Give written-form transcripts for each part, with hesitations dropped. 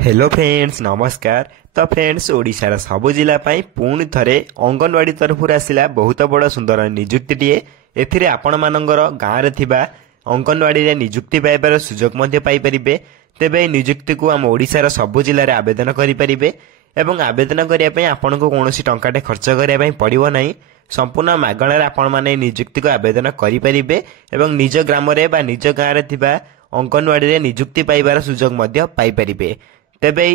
Hello friends नमस्कार। तो friends ओडिशार सबु जिला पुणी थे अंगनवाड़ी तरफ आसला बहुत बड़ सुंदर निजुक्ति एथिरे आपण मानकर गाँव में थिबा अंगनवाड़ी रे निजुक्ति पाइबार सुजोग पाइपर। तेबे निजुक्ति को आम ओडिशार सबु जिले में आवेदन करें एवं आवेदन करने आपन को कौन टंकाटे खर्च करने पड़ो ना। संपूर्ण मागणार आपण माने निजुक्ति को आवेदन करें एवं निज ग्राम निज गाँव में थिबा अंगनवाड़ी रे निजुक्ति पाइबार सुजोग पाइपर। तेबे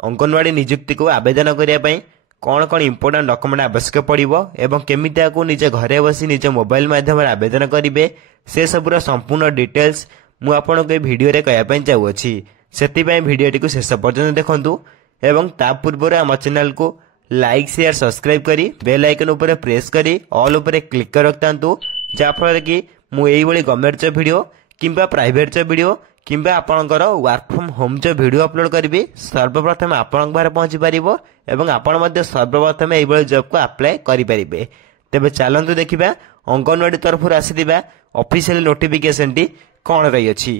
अंगनवाड़ी निजुक्ति को आवेदन करने कौन कौन इंपोर्टेंट डॉक्यूमेंट आवश्यक पड़ो एवं केमिति को निज घरे बसी निज मोबाइल माध्यम आवेदन करेंगे से सबूर संपूर्ण डिटेल्स मु आपन को वीडियो रे कहया पई चाहूछि। सेति वीडियो को शेष पर्यंत देखंतु एवं ता पूर्व आम चैनल को लाइक शेयर सब्सक्राइब करी बेल आइकन ऊपर प्रेस करी ऑल ऊपर क्लिक कर रखतांतु जाफल कि मु एई भली गवर्नमेंट जॉब वीडियो किंबा प्राइवेट जॉब वीडियो किंबा आपणकर वर्क फ्रॉम होम जो वीडियो अपलोड करी सर्वप्रथम आपण पारे पहुंची पारिबो एवं आपण मध्ये सर्वप्रथम एई भली जॉब को अप्लाई करि परिबे। तेबे चलंतु देखिबा अंगनवाड़ी तरफ आसीथिबा ऑफिशियल नोटिफिकेशन टी कोन रही अछि।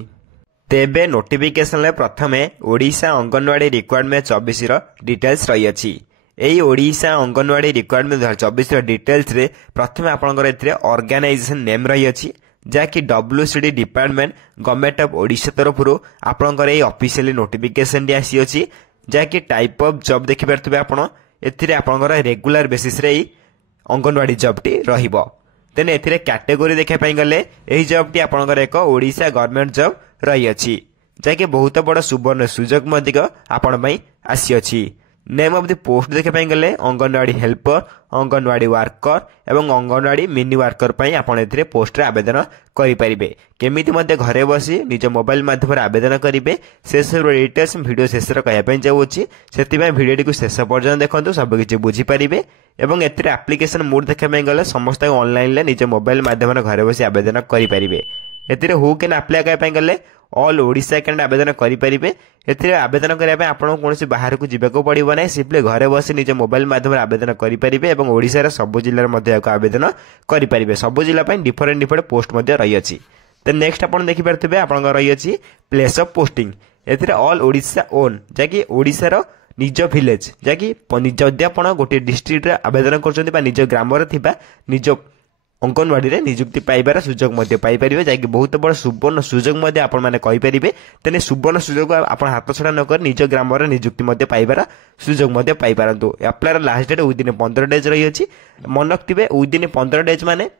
तेबे नोटिफिकेशन ले प्रथमे ओडिशा अंगनवाड़ी रिक्वायरमेंट 24 रो डिटेल्स रही अछि। एई ओडिशा अंगनवाड़ी रिक्वायरमेंट 2024 रो डिटेल्स रे प्रथमे आपनकर एथिरे ऑर्गेनाइजेशन नेम रही अछि जहाँकि WCD department government of Odisha तरफ आपंकर ऑफिशियल नोटिफिकेशन टी आसी अछि जहाँकि टाइप ऑफ जॉब देखि परथबे आपण एथिरे आपनकर रेगुलर बेसिस रे अंगनवाड़ी जॉब टी रहिबो। तेने एथिरे कैटेगरी देखा पई गले एही जॉब टी आपनकर एक ओडिशा गवर्नमेंट जॉब रही अछि जहाँकि बहुत बड़ सुवर्ण सुजोग मधिक आपण पई आसी अछि। नेम ऑफ द पोस्ट देखा पई गले अंगनवाड़ी हेल्पर अंगनवाड़ी वर्कर एवं अंगनवाड़ी मिनी वर्कर पई आपण एथिरे पोस्ट रे आवेदन करि परिबे। केमिति मध्ये घरे बसी निज मोबाइल माध्यम आवेदन करिवे से सब डिटेल्स वीडियो शेष रे कहया पई चाहूछि। सेति पई वीडियो को शेष पर्यंत देखंतु सब किछि बुझी परिबे एवं एथिरे एप्लीकेशन मोड देखा पई गले समस्त ऑनलाइन ले निज मोबाइल माध्यम घरे बसी आवेदन करि परिबे। एथिरे हु कैन अप्लाई करबा पई गले ऑल ओडिशा कैन आवेदन करि परिबे। एथिरे आवेदन करबा पई आपण कोनोसी बाहर को जिबाको पड़िबो नै सिंपली घरे बसी निज मोबाइल माध्यम आवेदन करि परिबे एवं ओडिशा रे सब जिल्ला मध्ये आवेदन करि परिबे। सब जिल्ला पई डिफरेंट पोस्ट मध्ये रही अछि। तो नेक्स्ट आपण देखि परथिबे आपण रही अछि प्लेस ऑफ पोस्टिंग। एथिरे ऑल ओडिशा ओन जाकि ओडिशा रो निज विलेज जाकि जदि आपण गोटे डिस्ट्रिक्ट रे आवेदन करछन्ती बा निज ग्राम रे थिबा निज अंगनवाड़ी रे निजुक्ति पाइबार सुजोग मध्ये पाई परिबे जाकि बहुत बड़ सुवर्ण सुजोग मध्ये आपण माने कहि परिबे। तेने सुवर्ण सुजोग आपण हाथ छडा न कर निज ग्राम रे निजुक्ति मध्ये पाइबार सुजोग मध्ये पाई पारंतु। Apply last date within 15 days रही अछि। मन रखिबे विदिन 15 डेज माने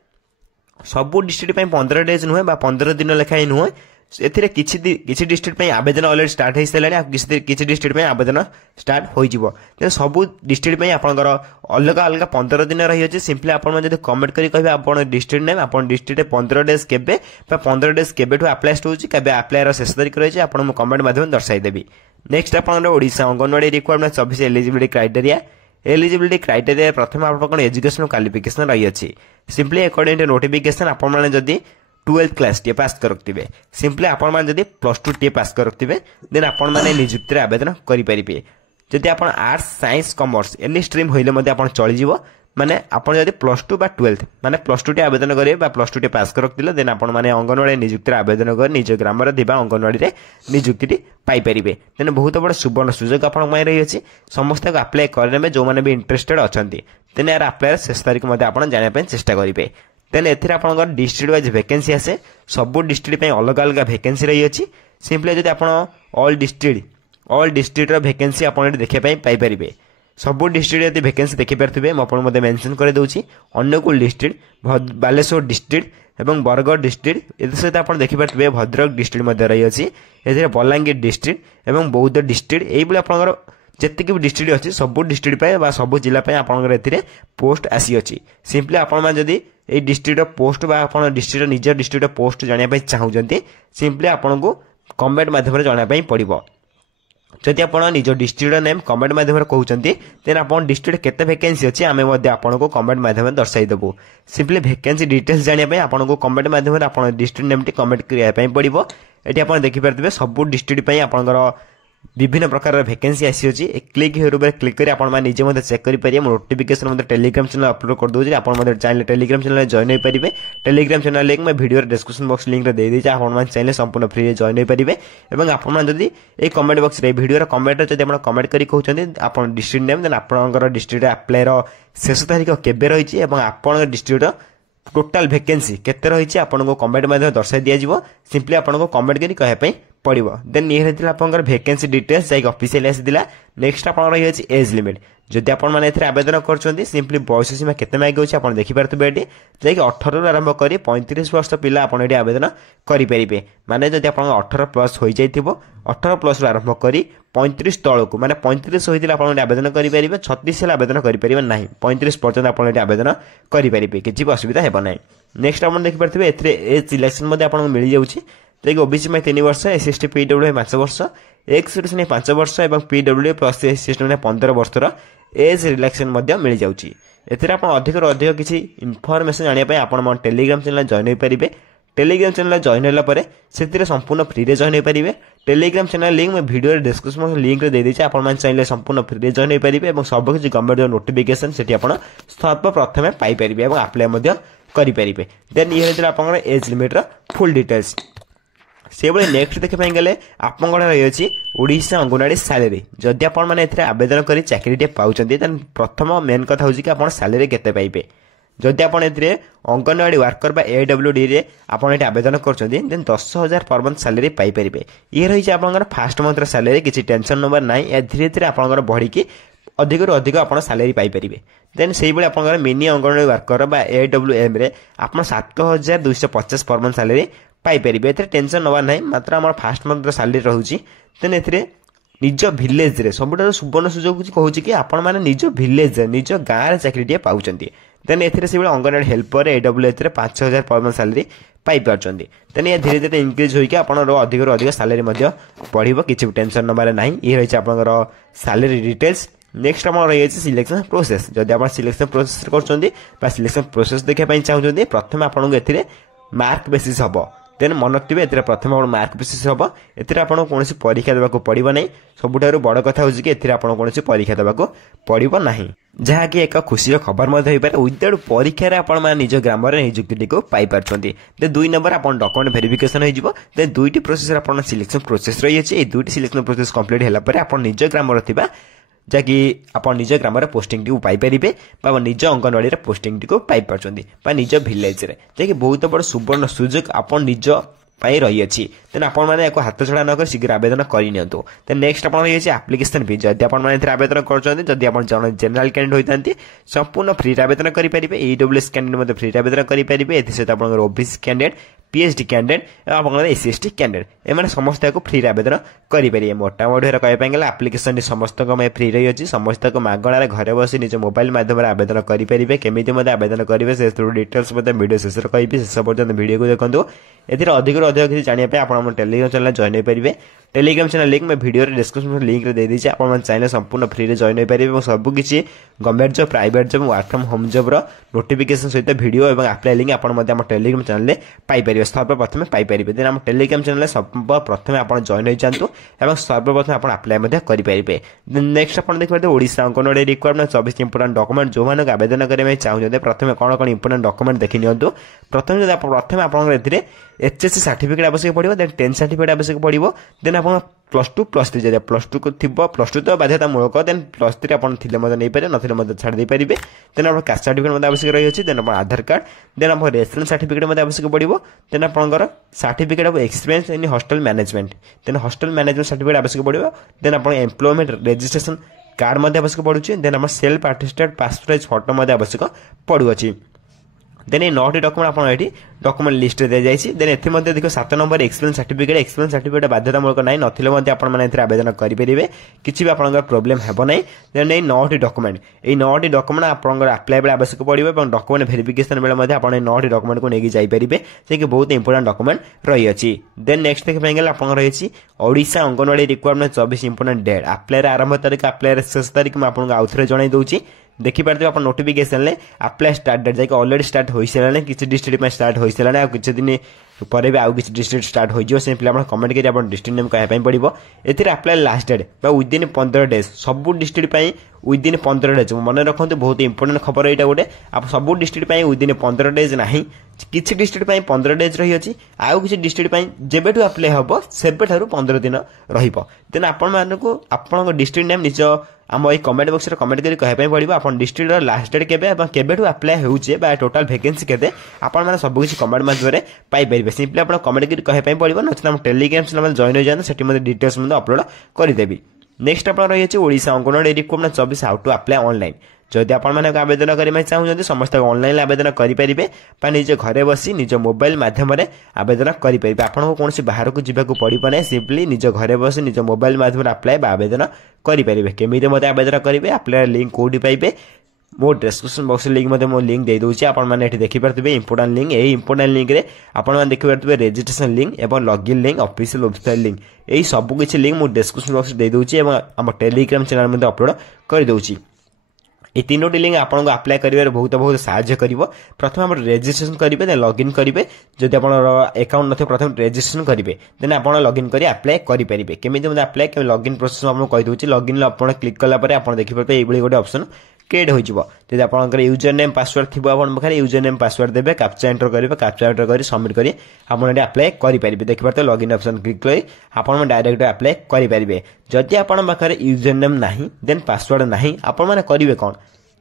सबु डिस्ट्रिक्ट पई 15 डेज नुहे बा 15 दिन लेखाई नुहे एथिरे किछि डिस्ट्रिक्ट पई आवेदन ऑलरेडी स्टार्ट हेइ सलानी आ किछि डिस्ट्रिक्ट पई आवेदन स्टार्ट होई जिवो। ते सबु डिस्ट्रिक्ट पई आपनकर अलग अलग 15 दिन रही अछि। सिंपली आपण जदि कमेंट करी कहबे आपण डिस्ट्रिक्ट नेम आपण डिस्ट्रिक्ट 15 डेज केबे बा 15 डेज केबे ठु अप्लाई होउछि केबे अप्लाई रो शेष तारीख रही आपण म कमेंट माध्यम दर्शाई देबी। नेक्स्ट आपण Odisha anganwadi requirement 24 eligibility criteria. Eligibility criteria प्रथम आपण एजुकेशन क्वालिफिकेशन रही अछि। सिंपली अकॉर्डिंग टू नोटिफिकेशन आपण माने जदि 12th क्लास टी पास कर रखिबे सिंपली आपण माने जदि +2 टी पास कर रखिबे देन आपण माने निजुक्ति रे आवेदन करि परिबे। जदि आपण arts science commerce any stream होइले मध्ये आपण चली जिवो माने आपण जदि +2 बा 12th माने +2 टी आवेदन करिवे बा +2 टी पास कर रखिले देन आपण माने अंगनवाड़ी निजुक्ति रे आवेदन कर निज ग्राम रे दिबा अंगनवाड़ी रे निजुक्ति टी पाई परिबे। देन बहुत बड़ सुवर्ण सुजोग आपण माने रही अछि। समस्त को अप्लाई करने में जो माने भी इंटरेस्टेड अछंती देन यार अप्लाई शेष तारीख मध्ये आपण जाने पे चेष्टा करिवे। देन एथिरे आपनकर डिस्ट्रिक्ट वाइज वैकेंसी आसे सब डिस्ट्रिक्ट पे अलग अलग वैकेंसी रही अछि। सिंपली जदि आपण ऑल डिस्ट्रिक्ट रो वैकेंसी आपण देखै पाई परिबे। सब डिस्ट्रिक्ट यदि वैकेंसी देखि परथिबे म आपण मध्ये मेंशन करे दउछि अनुगुल डिस्ट्रिक्ट बालेश्वर डिस्ट्रिक्ट एवं बरगढ़ डिस्ट्रिक्ट एदि सहित आपण देखि परथिबे भद्रक डिस्ट्रिक्ट मध्ये रही अछि। एथिरे बलांगीर डिस्ट्रिक्ट एवं बौद्ध डिस्ट्रिक्ट एई बले आपनकर जेतिक भी डिस्ट्रिक्ट अछि सब डिस्ट्रिक्ट पे बा सब जिला पे आपनकर एथिरे पोस्ट आसी अछि। सिंपली आपण मा जदि ए डिस्ट्रिक्ट पोस्ट बा आपण डिस्ट्रिक्ट निज डिस्ट्रिक्ट पोस्ट जानिया पई चाहउजंती सिंपली आपण को कमेंट माध्यम रे जानिया पई पड़िबो। जदि आपण निज डिस्ट्रिक्ट नेम कमेंट माध्यम रे कहउचंती देन आपण डिस्ट्रिक्ट केते वैकेंसी अछि आमे मध्ये आपण को कमेंट माध्यम रे दर्शाई देबो। सिंपली वैकेंसी डिटेल्स जानिया पई आपण को कमेंट माध्यम रे आपण डिस्ट्रिक्ट नेम टी कमेंट करिया पई पड़िबो। एटी आपण देखि परथिबे सब डिस्ट्रिक्ट पई आपनकर विभिन्न प्रकार वैकेंसी आसी क्लिक हियर ऊपर क्लिक करी आपण माने निजे मते चेक करि परिए नोटिफिकेशन मते टेलीग्राम चैनल अपलोड कर दोछि आपण मते चैनल टेलीग्राम चैनल जॉइन होई परिबे टेलीग्राम चैनल लिंक मैं वीडियो डिस्क्रिप्शन बॉक्स लिंक रे दे देछि आपण माने चैनल संपूर्ण फ्री रे जॉइन होई परिबे एवं आपण माने जदी ए कमेंट बॉक्स रे वीडियो रे कमेंट रे जदी आपण कमेंट करी कहउछन्ती आपण डिस्ट्रिक्ट नेम देन आपनकर डिस्ट्रिक्ट अप्लाई रो शेष तारिख केबे रहिछि एवं आपण डिस्ट्रिक्ट टोटाल वैकेंसी केते रहिछि आपनको कमेंट माध्यम दर्शाई दिया जिवो सिंपली आपनको कमेंट करी कहै पई पड़िबो देन ये हेतिला आपनकर वैकेंसी डिटेल्स जाई ऑफिशियल आसी दिला नेक्स्ट आपण रहि अछि एज लिमिट जदि आपण माने एथरे आवेदन करछन्ती सिंपली बयस सीमा केते मागे होछि आपण देखि पारतबे एटी जाई 18 रु आरंभ करी 35 वर्ष पिला आपण एटी आवेदन करि परिबे माने जदि आपण 18 प्लस होई जाइथिबो 18 प्लस रु आरंभ करी 35 तळको माने 35 होइतिला आपण आवेदन करि परिबे 36 हेला आवेदन करि परिबे नाही 35 पर्यंत आपण एटी आवेदन करि परिबे किछि असुविधा हेबो नाही नेक्स्ट आपण देखि पारतबे एथरे एज सिलेक्शन मध्ये आपण मिलि जाउछि जे ओबीसी में 3 वर्ष एसएसटी पीडब्ल्यू 5 वर्ष एक्स ने 5 वर्ष एवं पीडब्ल्यू प्लस एसएसटी ने 15 वर्षर एज रिलैक्सेशन मध्ये मिल जाउछि एथिरा आपण अधिक अधिक किछि इन्फॉर्मेशन जानिया पय आपण मन टेलीग्राम चैनल जॉइन होई परिबे टेलीग्राम चैनल जॉइन होला परे सेतिरे संपूर्ण फ्री रे जॉइन होई परिबे टेलीग्राम चैनल लिंक मैं वीडियो डिस्क्रिप्शन लिंक रे दे देछि आपण मन चैनल संपूर्ण फ्री रे जॉइन होई परिबे एवं सब किछि गवर्नमेंट जो नोटिफिकेशन सेठी आपण सर्वप्रथमे पाई परिबे एवं अप्लाई मध्ये करि परिबे देन ये हेतिरा आपण एज लिमिट रो फुल डिटेल्स से बळे नेक्स्ट देखे पय गेले आपन गडा रही अछि ओडिसा अंगनवाड़ी सैलरी जदि आपन माने एथरे आवेदन करी चाकरी टे पाउचंती देन प्रथम मेन कथा होछि कि आपन सैलरी केते पाइबे जदि आपन एथरे अंगनवाड़ी वर्कर बा एडब्ल्यूडी रे आपन एटे आवेदन करचंती देन 10000 पर मंथ सैलरी पाई परिबे ये रही छै आपन फर्स्ट मंथ सैलरी किछि टेंशन नंबर नाही ए धीरे धीरे आपन बढ़ी की अधिक रु अधिक आपन सैलरी पाई परिबे देन सेही बळे आपन मिनी अंगनवाड़ी वर्कर बा एडब्ल्यूएम रे आपन 7250 पर मंथ सैलरी पाई परिबे एते टेंशन नवा नाही मात्र हमर फर्स्ट मंथ सैलरी रहउची देन एथरे निज विलेज रे सबटा सुवर्ण सुजोग कहउची कि आपण माने निज विलेज रे निज गां रे चाकरी टे पाउचंती देन एथरे सेबळे अंगनवाड़ी हेल्पर एडब्ल्यूएच रे 5000 पर मंथ सैलरी पाई पारचंती देन ये धीरे धीरे इंक्रीज होई कि आपण अधिक अधिक सैलरी मध्ये बढ़िबो किछि टेंशन नबारे नाही ये रही छै आपनकर सैलरी डिटेल्स नेक्स्ट आपण रही छै सिलेक्शन प्रोसेस जदि आपण सिलेक्शन प्रोसेस करचंती बा सिलेक्शन प्रोसेस देखै पई चाहउचंती प्रथम आपण एथिरे मार्क बेसिस हबो देन मन रखिबे एथिरे प्रथम आपण मार्क बेसिस हबो एथिरे आपण कोनोसी परीक्षा देबाको पड़िबो नै सबुठारु बड़ कथा होछि कि एथिरे आपण कोनोसी परीक्षा देबाको पड़िबो नाही जहा कि एक खुशी खबर मध्ये होई पारे विदाउट परीक्षा रे आपण मान निज ग्राम रे नियुक्ति को पाई पारछंती दे दुई नंबर आपण डॉक्यूमेंट वेरिफिकेशन होई जिवो दे दुईटी प्रोसेस रे आपण सिलेक्शन प्रोसेस रही अछि ए दुईटी सिलेक्शन प्रोसेस कंप्लीट होला परे आपण निज ग्राम रे थिबा जाकि आपण निज ग्राम रे पोस्टिंग टी पाई परिबे बा निज अंगनवाड़ी रे पोस्टिंग टी को पाई पारछंती बा निज विलेज रे जाकि बहुत बड़ सुवर्ण सुजोग आपण निज पाई रही अछि देन आपण माने एको हाथ छडा न कर शीघ्र आवेदन करि नियंतु देन नेक्स्ट आपण रही अछि एप्लीकेशन फी जदि आपण माने आवेदन करछंती जदि आपण जन जनरल कैंडिडेट होइतांती संपूर्ण फ्री आवेदन करि परिबे ईडब्ल्यूएस कैंडिडेट मध्ये फ्री आवेदन करि परिबे एथि से आपण ओबीसी कैंडिडेट पीएचडी कैंडिडेट आपण एससीएसटी कैंडिडेट एमाने समस्त को फ्री आवेदन करि परिबे मोटा मोटी रे कहि पांगला एप्लीकेशन समस्त को मैं फ्री रही अछि समस्त को मागणा रे घरे बसी निज मोबाइल माध्यम रे आवेदन करि परिबे केमिति मध्ये आवेदन करिवे से थ्रू डिटेल्स मध्ये वीडियो शेष रे कहिबी शेष पर्यंत वीडियो को देखंतु एथिर अधिक अधिक किछि जानिया पे आपण हमर टेलीग्राम चैनल जॉइन होई परिबे टेलीग्राम चैनल लिंक मैं वीडियो रे डिस्क्रिप्शन लिंक रे दे दी छै आपण मन चैनल संपूर्ण फ्री रे जॉइन होई परिबे सब किछि government job private job work from home job रो नोटिफिकेशन सहित वीडियो एवं अप्लाई लिंक आपण मध्ये हमर टेलीग्राम चैनल ले पाई परिबे सर्वप्रथम पाई परिबे देन हम टेलीग्राम चैनल सर्वप्रथम आपण जॉइन होई जानतु एवं सर्वप्रथम आपण अप्लाई मध्ये करि परिबे नेक्स्ट आपण देखि परते Odisha anganwadi requirement 24 important document जो मानक आवेदन करे में चाहू जदे प्रथम कोन कोन इंपोर्टेंट डॉक्यूमेंट देखि नियंतु प्रथम जदे प्रथम आपण एथिरे एचएससी सर्टिफिकेट आवश्यक पड़िबो देन 10 सर्टिफिकेट आवश्यक पड़िबो देन आपण +2 +3 जदे +2 को थिबो +2 तो बाध्यतामूलक देन +3 आपण थिले मध्ये नै पारे नथिले मध्ये छाड़ दे परिबे देन आपण कास्ट सर्टिफिकेट मध्ये आवश्यक रही अछि देन आपण आधार कार्ड देन आपण रेफरेंस सर्टिफिकेट मध्ये आवश्यक पड़िबो देन आपनकर certificate of experience in hostel management then hostel management certificate आवश्यक पड़िबो देन आपण एम्प्लॉयमेंट रजिस्ट्रेशन कार्ड मध्ये आवश्यक पड़ुछि देन आपण self attested passport size photo मध्ये आवश्यक पड़ुछि देन 9टी डॉक्यूमेंट आपण एठी डॉक्यूमेंट लिस्ट दे जाइछि देन एथि मध्ये देखो 7 नंबर एक्सपीरियंस सर्टिफिकेट बाध्यतामूलक नै नथिले मध्ये आपण माने एथि आवेदन करि परिबे किछि भी आपनकर प्रॉब्लम हेबो नै देन ए 9टी डॉक्यूमेंट ए 9टी डॉक्यूमेंट आपनकर अप्लाई बेले आवश्यक पड़िबो एवं डॉक्यूमेंट वेरिफिकेशन बेले मध्ये आपण 9टी डॉक्यूमेंट को नेगी जाई परिबे जे कि बहुत इंपोर्टेंट डॉक्यूमेंट रही अछि देन नेक्स्ट देख पेंगल आपण रही अछि Odisha anganwadi requirement 24 important date apply आरंभ तारीख अप्लाई शेष तारीख मैं आपन आउथरे जणाई दोछि देखि पारते आपण नोटिफिकेशन ले अप्लाई स्टार्ट डेट जाके ऑलरेडी स्टार्ट होई सलाने किछि डिस्ट्रिक्ट में स्टार्ट होई सलाने आ किछि दिन पर भी आउ किसी डिस्ट्रिक्ट स्टार्ट हो सिंपली आप कमेंट कर डिस्ट्रिक्ट नेम कहवाई पड़ो। एथिरे apply last date within 15 days सब डिस्ट्रिक्ट विदिन 15 डेज मन रखु बहुत इंपोर्टेंट खबर यहाँ गोटे आप सब डिस्ट्रिक्ट विदिन 15 डेज ना किसी डिस्ट्रिक्ट 15 डेज रही अच्छी आउ किसी डिस्ट्रिक्ट जेबेठू अप्लाई हम से 15 दिन रन आपण डिस्ट्रिक्ट नेम निज आम ये कमेंट बॉक्स रे कमेंट करी कहबे पड़िबो आपण डिस्ट्रिक्ट लास्ट डेट केबे एवं केबेठू अप्लाई होउचे बा टोटल वैकेंसी केते आपण माने सब किछि कमेंट माध्यम रे पाई परिबे सिंपली आपण कमेंट करी कहबे पड़िबो नचना हम टेलीग्राम चैनल जॉइन हो जान सेठी मध्ये डिटेल्स मध्ये अपलोड करि देबी। नेक्स्ट आपण रही अछि Odisha anganwadi recruitment 24 how to apply online जदि आपण माने आवेदन करबा चाहउछन्ती समस्त ऑनलाइन आवेदन करि परिबे बा निज घरे बसी निज मोबाइल माध्यम रे आवेदन करि परिबे आपण कोनसी बाहर को जिबा को पड़ी पने सिंपली निज घरे बसी निज मोबाइल माध्यम रे अप्लाई बा आवेदन करि परिबे केमिते मते आवेदन करिवे अप्लाई लिंक कोडी पाइबे मो डिस्क्रिप्शन बॉक्स लिंक मते मो लिंक दे दोछि आपण माने एठी देखि परतबे इंपोर्टेंट लिंक एई इंपोर्टेंट लिंक रे आपण माने देखि परतबे रजिस्ट्रेशन लिंक एवं login link official website link एई सब किछि लिंक मो डिस्क्रिप्शन बॉक्स दे दोछि एवं हम टेलीग्राम चैनल मते अपलोड कर दोछि। ये तीनोटी लिंक आपको अप्लाई करिवे बहुत बहुत सहायता करिवो। प्रथम आप रजिस्ट्रेशन करिवे देन लॉगिन करिवे जदि आपन अकाउंट नथे प्रथम रजिस्ट्रेशन करिवे देन आपन लॉगिन करी अप्लाई करि परिबे केमिति मते अप्लाई के लॉगिन प्रोसेस आपन कहि दोछि लॉगिन आपन क्लिक कला परे आपन देखि परबे एबळी गोटे ऑप्शन क्रिएट हो जिवो जदि आपनकर यूजर नेम पासवर्ड थिबो आपन बखरे यूजर नेम पासवर्ड देबे कैप्चा एंटर करिवे कैप्चा एंटर करी सबमिट करी आपन एटी अप्लाई करि परिबे देखि परते लॉगिन ऑप्शन क्लिक करी आपन डायरेक्ट अप्लाई करि परिबे। जदि आपन बखरे यूजर नेम नाही देन पासवर्ड नाही आपन माने करिवे कोन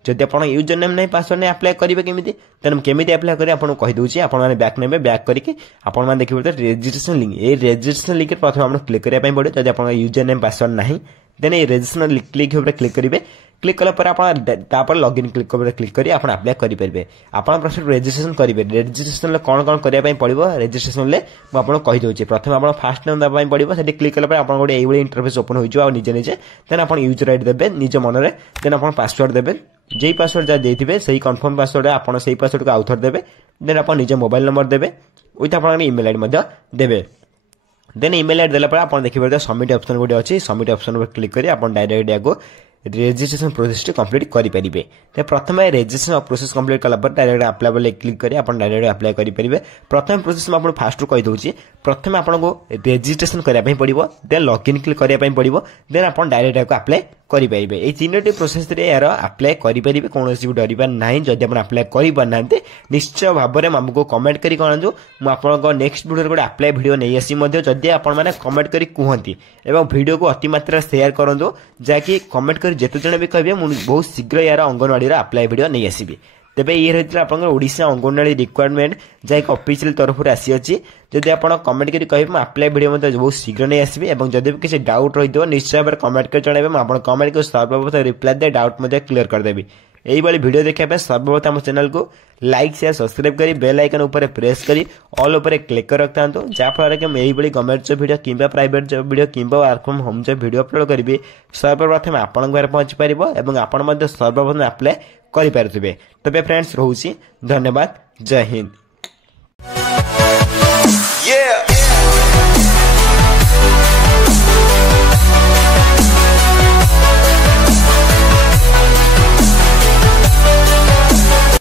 जदि आप यूजर नेम नहीं पासवर्ड नहीं अप्लाई करेंगे केमिति तेन केमिति अप्लाई करें आपको कहि दोछि आपण माने बैक नेबे बैक करके आपण माने देखिबे रजिस्ट्रेशन लिंक ए रजिस्ट्रेशन लिंक प्रथम आपन क्लिक करिया पय पड़े जदि आपण यूजर नेम पासवर्ड नहीं देन ए रजिस्ट्रेशन लिंक ऊपर क्लिक करिवे क्लिक कला पर आपण तापर लॉगिन क्लिक ऊपर क्लिक करी आपण अप्लाई करि परिबे आपण प्रथम रजिस्ट्रेशन करिवे रजिस्ट्रेशन ले कोन कोन करिया पय पड़िबो रजिस्ट्रेशन ले म आपण कहि दोछि प्रथम आपण फर्स्ट नेम दबा पय पड़िबो सेठी क्लिक कला पर आपण गोटे एई इंटरफेस ओपन हो जिवो आ निजे निजे देन आपण यूजर आईडी देबे निज मन रे देन आपण पासवर्ड देबे जे पासवर्ड जा देथिबे सही कंफर्म पासवर्ड आपण सही पासवर्ड को आउथर देबे देन आपण निज मोबाइल नंबर देबे विथ आपण ईमेल आईडी मध्ये देबे देन ईमेल आईडी देला पर आपण देखि परते सबमिट ऑप्शन गोटे अछि सबमिट ऑप्शन पर क्लिक करी आपण डायरेक्ट याको रजिस्ट्रेशन प्रोसेस कंप्लीट करि परिबे। ते प्रथम रजिस्ट्रेशन प्रोसेस कंप्लीट कला पर डायरेक्ट अप्लाई पर क्लिक करी आपण डायरेक्ट अप्लाई करि परिबे। प्रथम प्रोसेस में आपण फास्ट कहि दोछि प्रथम आपण को रजिस्ट्रेशन करिया पय पड़िबो देन लॉगिन क्लिक करिया पय पड़िबो देन आपण डायरेक्ट याको अप्लाई करि परिबे। ए तीनोटी प्रोसेस रे यार अप्लाई करि परिबे कोनोसी भी डरिबा नाही जदि आपण अप्लाई करि बनाते निश्चय भाबरे हमको कमेंट करी कोनजो म आपन नेक्स्ट वीडियो रे गोटे अप्लाई वीडियो नै आसी मध्ये जदि आपण माने कमेंट करी कुहंती एवं वीडियो को अति मात्रा शेयर करंदो जाकि कमेंट करी जेते जण भी कहबे मु बहुत शीघ्र यार अंगनवाड़ी रा अप्लाई वीडियो नै आसीबी। तेबे ये रही आपन ओडिशा अंगनवाड़ी रिक्वायरमेंट जाय ऑफिशियल तरफ रे आसी अछि जदि आपण कमेंट करी कहबे अप्लाई वीडियो मते बहुत शीघ्र नै आसीबी एवं जदि किसी डाउट रहितो निश्चय भाबरे कमेंट कर जणाबे म आपण कमेंट को सर्वप्रथम रिप्लाई दे डाउट मते क्लियर कर देबी। एही वाली वीडियो देखिया पे सर्वप्रथम चैनल को लाइक शेयर सब्सक्राइब करी बेल आइकन ऊपर प्रेस करी ऑल ऊपर क्लिक कर रखतांतो जा फल के एही वाली गवर्नमेंट जॉब वीडियो किंबा प्राइवेट जॉब वीडियो किंबा work from home job video upload करिवे सर्वप्रथम आपण घर पहुंच परिबो एवं आपण मध्ये सर्वप्रथम अप्लाई करि पारथिबे। तबे फ्रेंड्स रहउसी धन्यवाद जय हिंद।